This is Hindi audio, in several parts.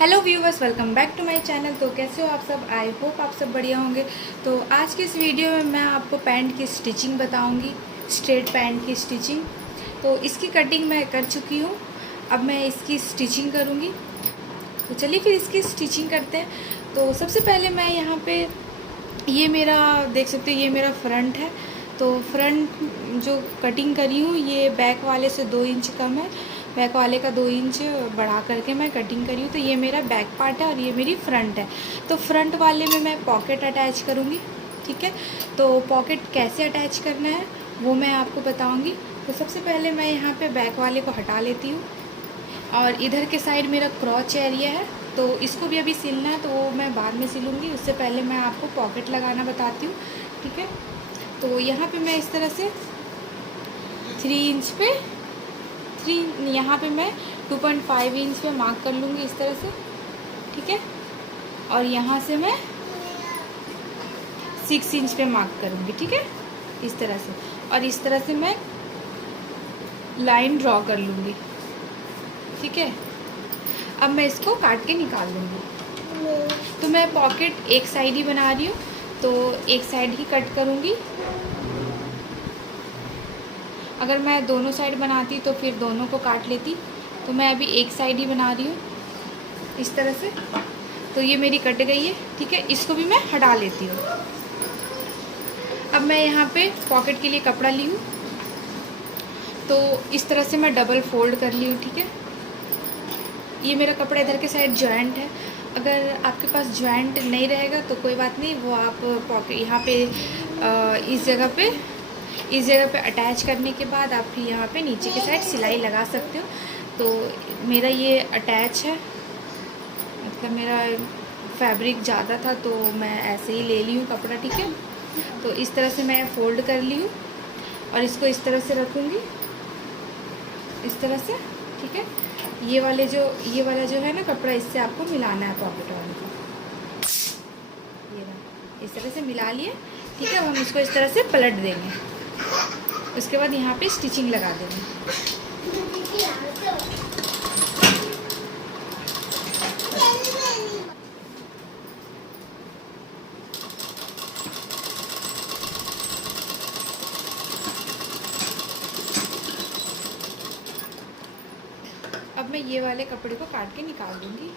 Hello viewers, welcome back to my channel. तो कैसे हो आप सब? आई होप आप सब बढ़िया होंगे। तो आज की इस वीडियो में मैं आपको पैंट की स्टिचिंग बताऊंगी, स्ट्रेट पैंट की स्टिचिंग। तो इसकी कटिंग मैं कर चुकी हूँ, अब मैं इसकी स्टिचिंग करूँगी। तो चलिए फिर इसकी स्टिचिंग करते हैं। तो सबसे पहले मैं यहाँ पे ये मेरा देख सकते हो, ये मेरा फ्रंट है। तो फ्रंट जो कटिंग करी हूँ ये बैक वाले से 2 इंच कम है, बैक वाले का 2 इंच बढ़ा करके मैं कटिंग करी हूँ। तो ये मेरा बैक पार्ट है और ये मेरी फ्रंट है। तो फ्रंट वाले में मैं पॉकेट अटैच करूँगी, ठीक है। तो पॉकेट कैसे अटैच करना है वो मैं आपको बताऊँगी। तो सबसे पहले मैं यहाँ पे बैक वाले को हटा लेती हूँ और इधर के साइड मेरा क्रॉच एरिया है, तो इसको भी अभी सिलना है, तो वो मैं बाद में सिलूँगी। उससे पहले मैं आपको पॉकेट लगाना बताती हूँ, ठीक है। तो यहाँ पे मैं इस तरह से 3 इंच पे यहाँ पे मैं 2.5 इंच पे मार्क कर लूँगी इस तरह से, ठीक है। और यहाँ से मैं 6 इंच पे मार्क करूँगी, ठीक है, इस तरह से। और इस तरह से मैं लाइन ड्रॉ कर लूँगी, ठीक है। अब मैं इसको काट के निकाल लूँगी। तो मैं पॉकेट एक साइड ही बना रही हूँ, तो एक साइड ही कट करूँगी। अगर मैं दोनों साइड बनाती तो फिर दोनों को काट लेती, तो मैं अभी एक साइड ही बना रही हूँ इस तरह से। तो ये मेरी कट गई है, ठीक है। इसको भी मैं हटा लेती हूँ। अब मैं यहाँ पे पॉकेट के लिए कपड़ा ली हूँ, तो इस तरह से मैं डबल फोल्ड कर ली हूँ, ठीक है। ये मेरा कपड़ा इधर के साइड जॉइंट है। अगर आपके पास जॉइंट नहीं रहेगा तो कोई बात नहीं, वो आप पॉकेट यहाँ पे इस जगह पे अटैच करने के बाद आप फिर यहाँ पे नीचे के साइड सिलाई लगा सकते हो। तो मेरा ये अटैच है, मतलब मेरा फैब्रिक ज़्यादा था तो मैं ऐसे ही ले ली हूँ कपड़ा, ठीक है। तो इस तरह से मैं फोल्ड कर ली हूँ और इसको इस तरह से रखूँगी, इस तरह से, ठीक है। ये वाला जो है ना कपड़ा, इससे आपको मिलाना है पॉकेट वाले को। ये रहा, इस तरह से मिला लिए, ठीक है। अब हम इसको इस तरह से पलट देंगे, उसके बाद यहाँ पे स्टिचिंग लगा देंगे। अब मैं ये वाले कपड़े को काट के निकाल दूंगी।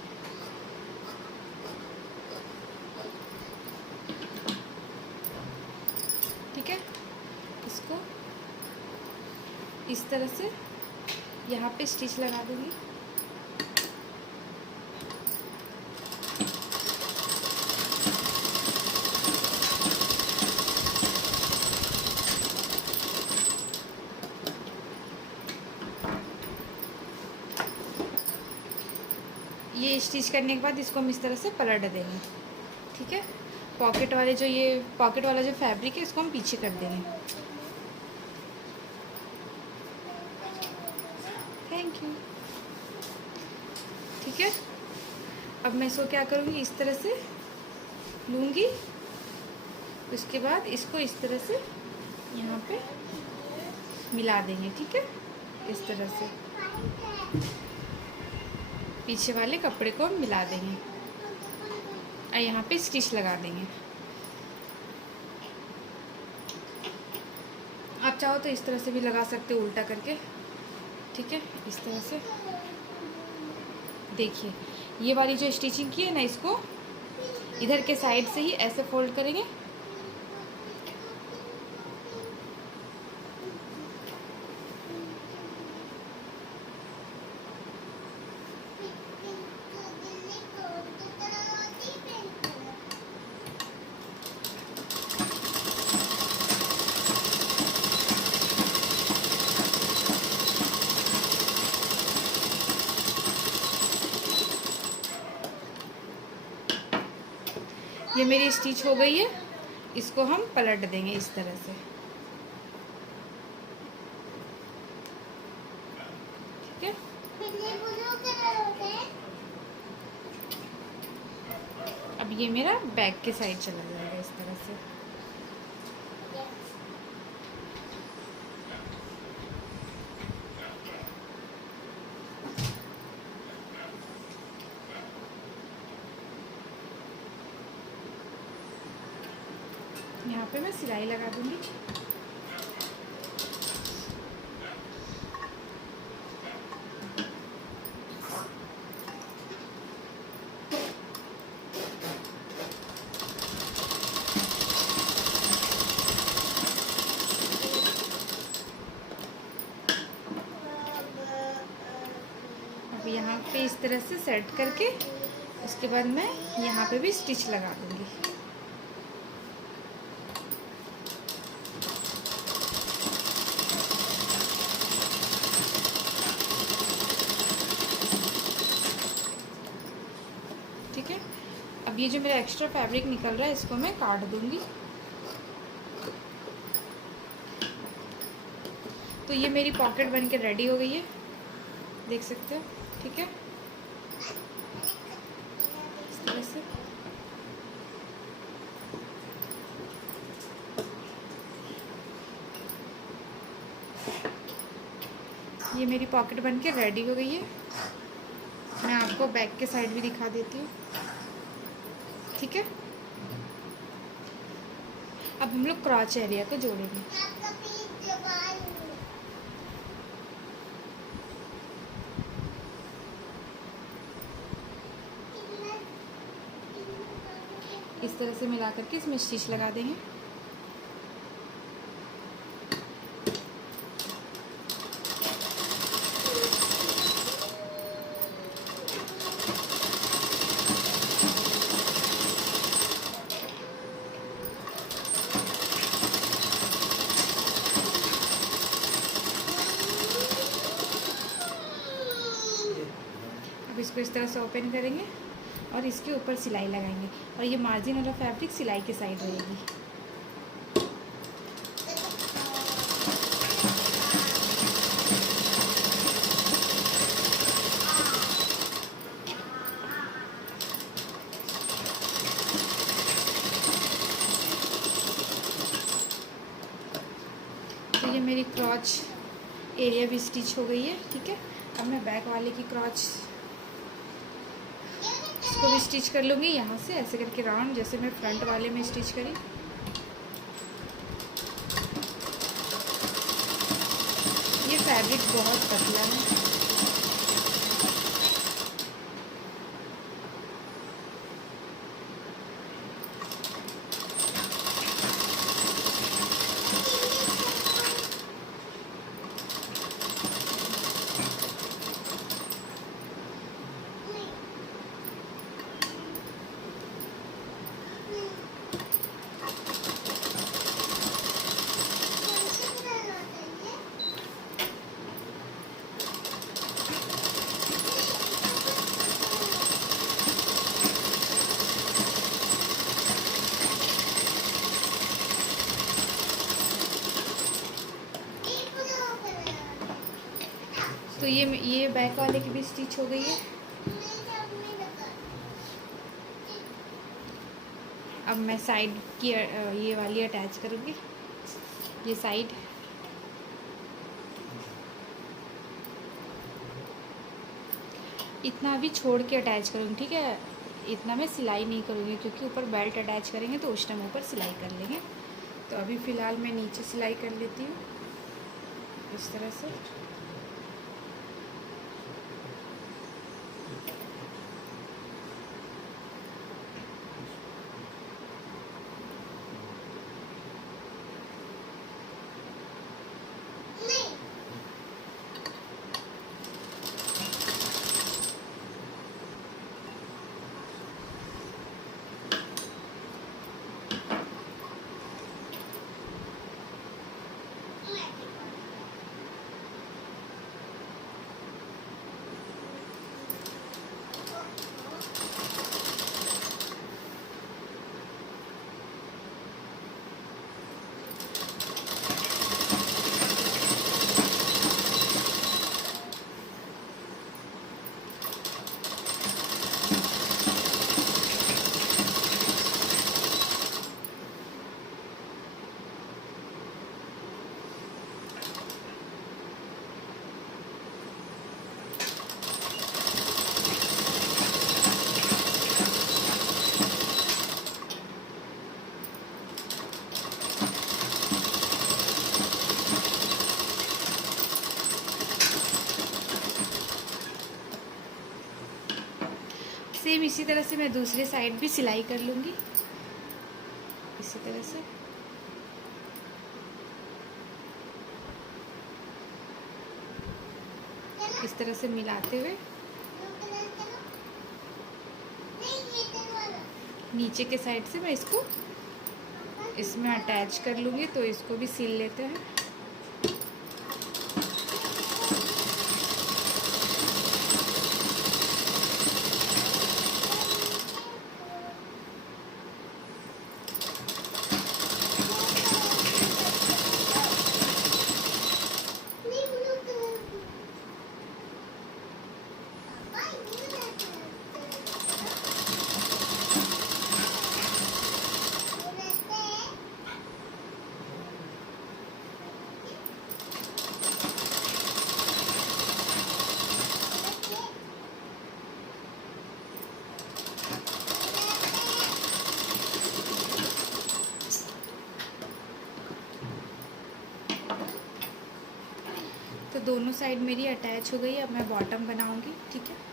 ठीक है, इसको इस तरह से यहाँ पे स्टिच लगा दूंगी। ये स्टिच करने के बाद इसको हम इस तरह से पलट देंगे, ठीक है। पॉकेट वाला जो फैब्रिक है इसको हम पीछे कर देंगे। थैंक यू, ठीक है। अब मैं इसको क्या करूँगी, इस तरह से लूँगी, उसके बाद इसको इस तरह से यहाँ पे मिला देंगे, ठीक है। इस तरह से पीछे वाले कपड़े को हम मिला देंगे और यहाँ पे स्टिच लगा देंगे। आप चाहो तो इस तरह से भी लगा सकते हो, उल्टा करके, ठीक है। इस तरह से देखिए, ये वाली जो स्टिचिंग की है ना, इसको इधर के साइड से ही ऐसे फोल्ड करेंगे, ये मेरी स्टिच हो गई है। इसको हम पलट देंगे इस तरह से, ठीक है। अब ये मेरा बैक के साइड चला जाएगा इस तरह से। पे मैं सिलाई लगा दूँगी। अब यहाँ पे इस तरह से सेट करके उसके बाद मैं यहाँ पे भी स्टिच लगा दूँगी। ठीक है, अब ये जो मेरा एक्स्ट्रा फैब्रिक निकल रहा है इसको मैं काट दूँगी। तो ये मेरी पॉकेट बन के रेडी हो गई है, देख सकते हो। ठीक है, इस तरह से ये मेरी पॉकेट बन के रेडी हो गई है। मैं आपको बैक के साइड भी दिखा देती हूँ। ठीक है, अब हम लोग क्रॉच एरिया को जोड़ेंगे। इस तरह से मिला करके इसमें स्टिच लगा देंगे। अब इसको इस तरह से ओपन करेंगे और इसके ऊपर सिलाई लगाएंगे और ये मार्जिन वाला फैब्रिक सिलाई के साइड रहेगी। तो ये मेरी क्रॉच एरिया भी स्टिच हो गई है। ठीक है, अब मैं बैक वाले की क्रॉच इसको भी स्टिच कर लूँगी यहाँ से ऐसे करके राउंड, जैसे मैं फ्रंट वाले में स्टिच करी। ये फैब्रिक बहुत पतला है। तो ये बैक वाले की भी स्टिच हो गई है। अब मैं साइड की ये वाली अटैच करूँगी, ये साइड। इतना भी छोड़ के अटैच करूँगी। ठीक है, इतना मैं सिलाई नहीं करूँगी क्योंकि ऊपर बेल्ट अटैच करेंगे तो उस टाइम ऊपर सिलाई कर लेंगे। तो अभी फ़िलहाल मैं नीचे सिलाई कर लेती हूँ इस तरह से। सेम इसी तरह से मैं दूसरी साइड भी सिलाई कर लूँगी, इसी तरह से। इस तरह से मिलाते हुए नीचे के साइड से मैं इसको इसमें अटैच कर लूँगी। तो इसको भी सिल लेते हैं। तो दोनों साइड मेरी अटैच हो गई। अब मैं बॉटम बनाऊंगी, ठीक है।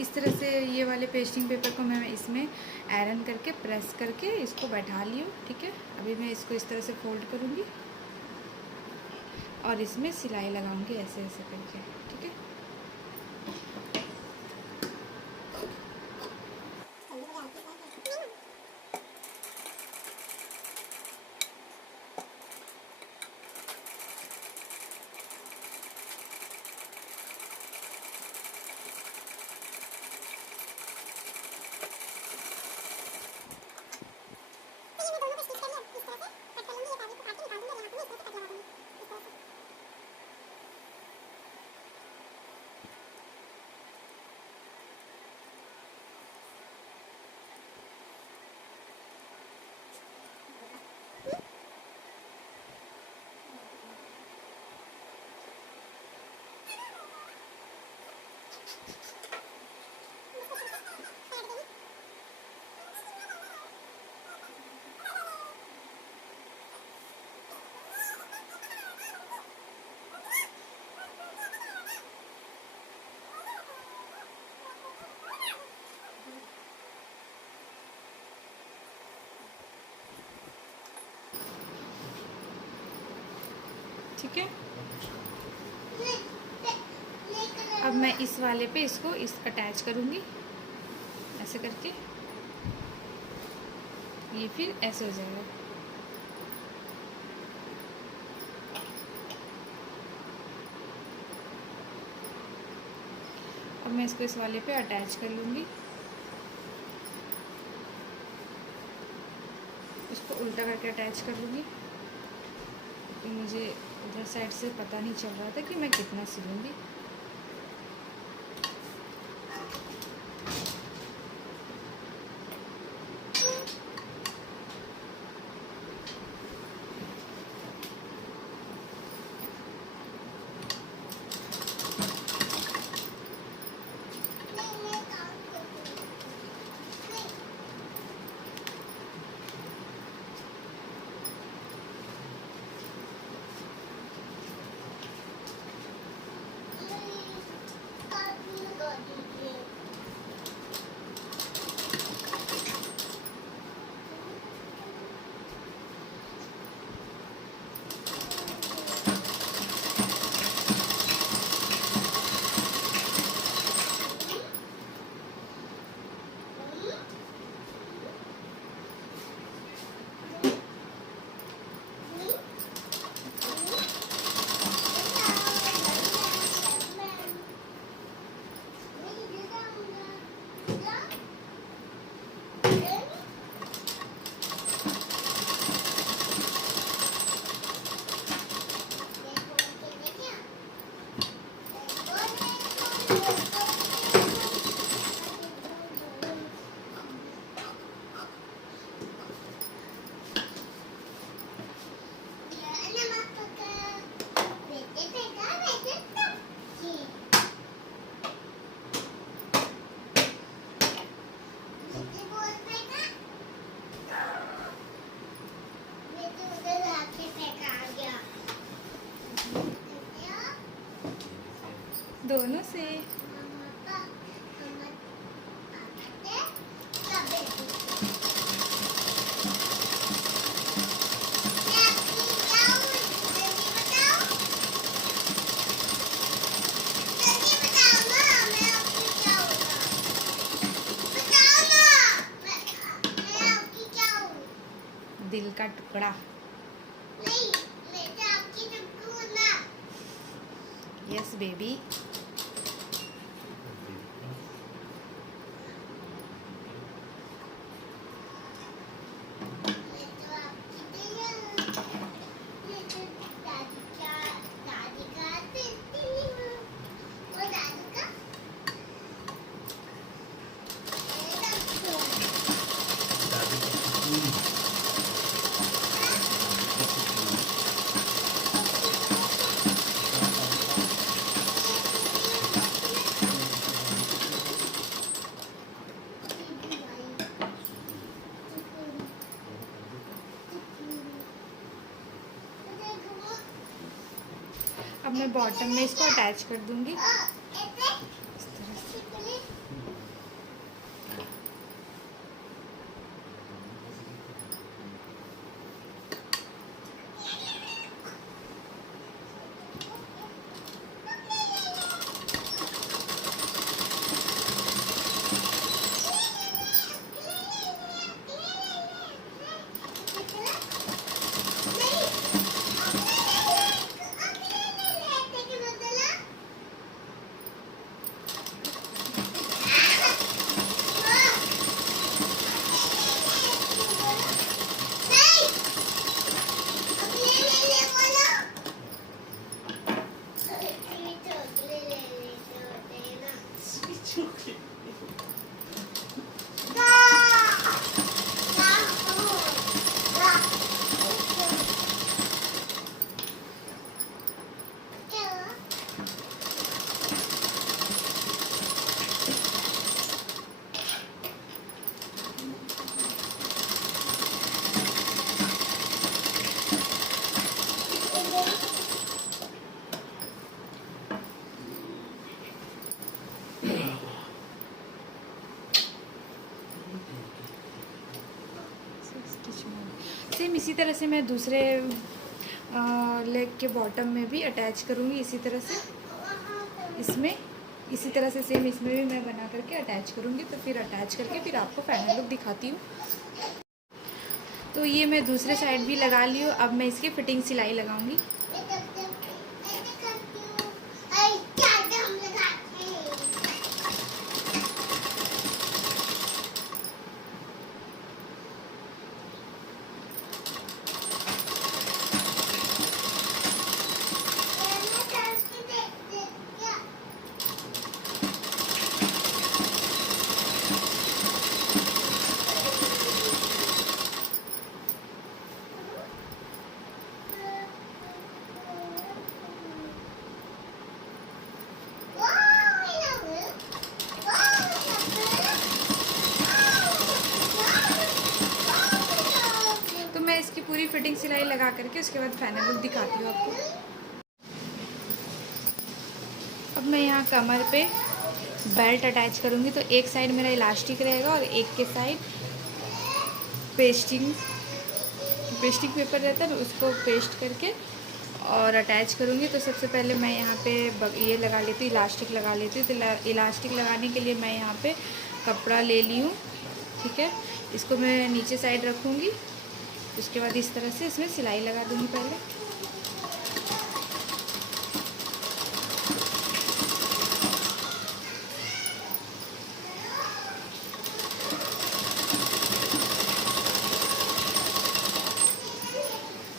इस तरह से ये वाले पेस्टिंग पेपर को मैं इसमें आयरन करके प्रेस करके इसको बैठा ली हूँ, ठीक है। अभी मैं इसको इस तरह से फोल्ड करूँगी और इसमें सिलाई लगाऊंगी ऐसे ऐसे करके, ठीक है। ठीक है। अब मैं इस वाले पे इसको अटैच करूँगी ऐसे करके, ये फिर ऐसे हो जाएगा। अब मैं इसको इस वाले पे अटैच कर लूँगी, इसको उल्टा करके अटैच कर लूँगी। मुझे उधर साइड से पता नहीं चल रहा था कि मैं कितना सिलूँगी। दोनों से। दिल का टुकड़ा। नहीं, मैं तो आपकी टुकड़ा ना। Yes baby. मैं तो आपकी दिया। मैं तो दादी का देती हूँ। वो दादी का अब मैं बॉटम में इसको अटैच कर दूंगी। सेम इसी तरह से मैं दूसरे लेग के बॉटम में भी अटैच करूँगी इसी तरह से। इसमें इसी तरह से सेम इसमें भी मैं बना करके अटैच करूँगी। तो फिर अटैच करके फिर आपको फाइनल लुक दिखाती हूँ। तो ये मैं दूसरे साइड भी लगा ली हूँ। अब मैं इसकी फिटिंग सिलाई लगाऊंगी। मैं इसकी पूरी फिटिंग सिलाई लगा करके उसके बाद फाइनल लुक दिखाती हूँ आपको। अब मैं यहाँ कमर पे बेल्ट अटैच करूँगी। तो एक साइड मेरा इलास्टिक रहेगा और एक के साइड पेस्टिंग पेपर रहता है, उसको पेस्ट करके और अटैच करूँगी। तो सबसे पहले मैं यहाँ पे ये लगा लेती हूँ, इलास्टिक लगा लेती हूँ। तो इलास्टिक लगाने के लिए मैं यहाँ पे कपड़ा ले ली हूँ, ठीक है। इसको मैं नीचे साइड रखूँगी। उसके बाद इस तरह से इसमें सिलाई लगा दूँगी पहले।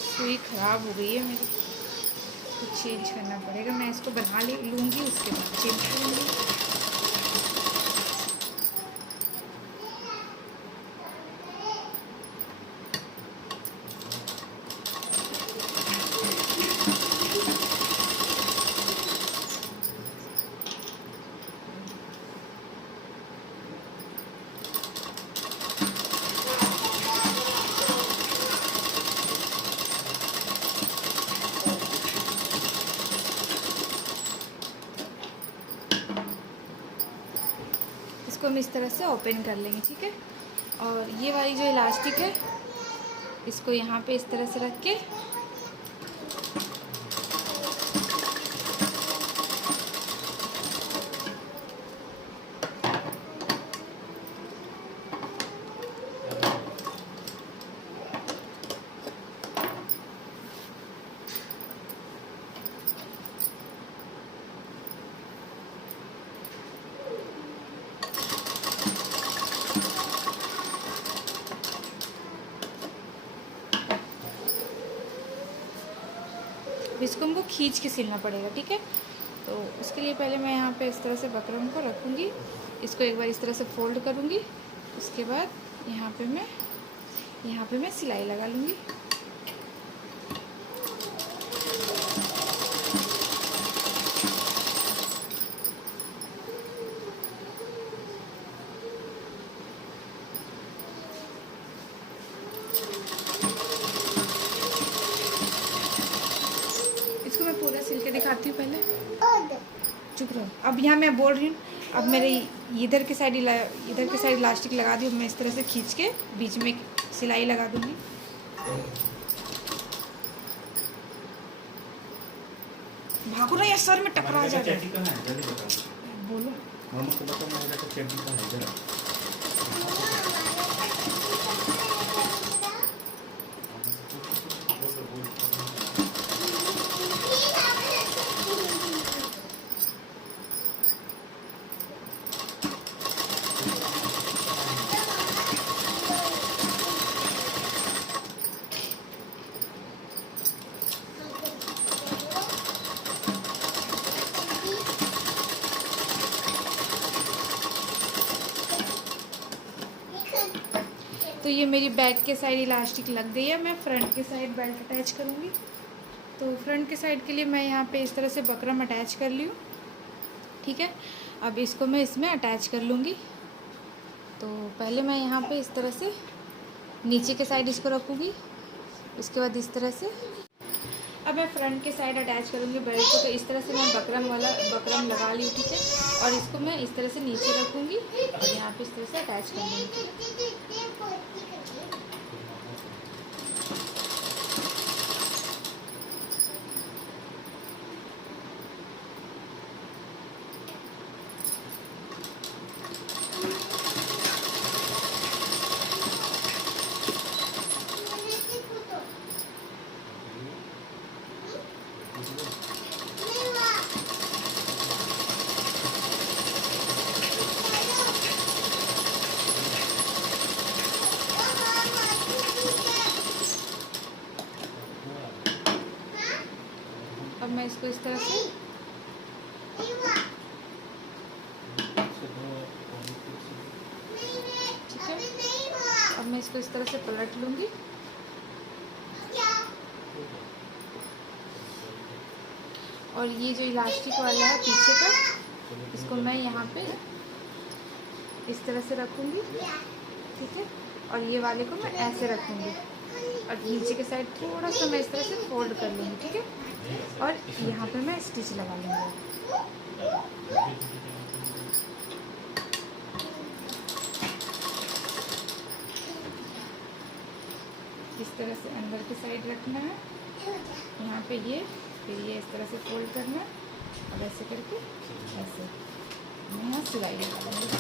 सुई ख़राब हो गई है मेरी, कुछ चेंज करना पड़ेगा। मैं इसको बना लूँगी, उसके बाद चेंज करूँगी। इसको हम इस तरह से ओपन कर लेंगे, ठीक है। और ये वाली जो इलास्टिक है इसको यहाँ पे इस तरह से रख के इसको हमको खींच के सिलना पड़ेगा, ठीक है। तो उसके लिए पहले मैं यहाँ पे इस तरह से बकरम को रखूँगी, इसको एक बार इस तरह से फोल्ड करूँगी, उसके बाद यहाँ पे मैं सिलाई लगा लूँगी। इसको मैं पूरा सिल के दिखाती हूँ पहले, चुप रहो। अब यहाँ मैं बोल रही हूँ, अब मेरे इधर के साइड इलास्टिक लगा दी, मैं इस तरह से खींच के बीच में सिलाई लगा दूँगी। भागो ना यार, सर में टकरा जाएगा। बोलो मामा को बताओ मेरा तो चेक का है जरा। तो ये मेरी बैक के साइड इलास्टिक लग गई है। मैं फ्रंट के साइड बेल्ट अटैच करूँगी। तो फ्रंट के साइड के लिए मैं यहाँ पे इस तरह से बकरम अटैच कर ली हूँ, ठीक है। अब इसको मैं इसमें अटैच कर लूँगी। तो पहले मैं यहाँ पे इस तरह से नीचे के साइड इसको रखूँगी, इसके बाद इस तरह से अब मैं फ्रंट के साइड अटैच करूँगी बेल्ट को। तो इस तरह से मैं बकरम लगा ली हूँ, ठीक है। और इसको मैं इस तरह से नीचे रखूँगी और यहाँ पे इस तरह से अटैच कर लूँगी। अब मैं इसको इस तरह से ठीक है, अब मैं इसको इस तरह से पलट लूँगी। और ये जो इलास्टिक वाला है पीछे का, इसको मैं यहाँ पे इस तरह से रखूँगी, ठीक है। और ये वाले को मैं ऐसे रखूँगी और नीचे के साइड थोड़ा सा मैं इस तरह से फोल्ड कर लूँगी, ठीक है। और यहाँ पे मैं स्टिच लगा लूँगी। इस तरह से अंदर की साइड रखना है, यहाँ पे ये, फिर ये इस तरह से फोल्ड करना और ऐसे करके ऐसे मैं यहाँ सिलाई लगा लूँगी।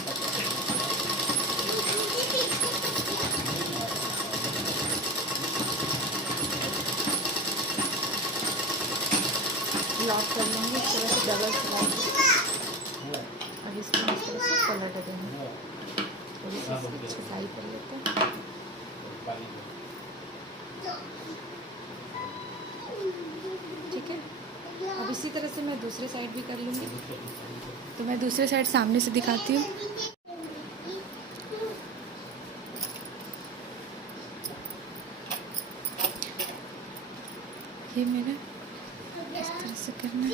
लॉक कर लूँगी इस तरह से डबल सिलाई और इसको इस तरह से पलट देंगे। थोड़ी सी सिलाई कर लेते हैं। ठीक है, अब इसी तरह से मैं दूसरे साइड भी कर लूँगी। तो मैं दूसरे साइड सामने से दिखाती हूँ। ये मेरा इस तरह से करना है।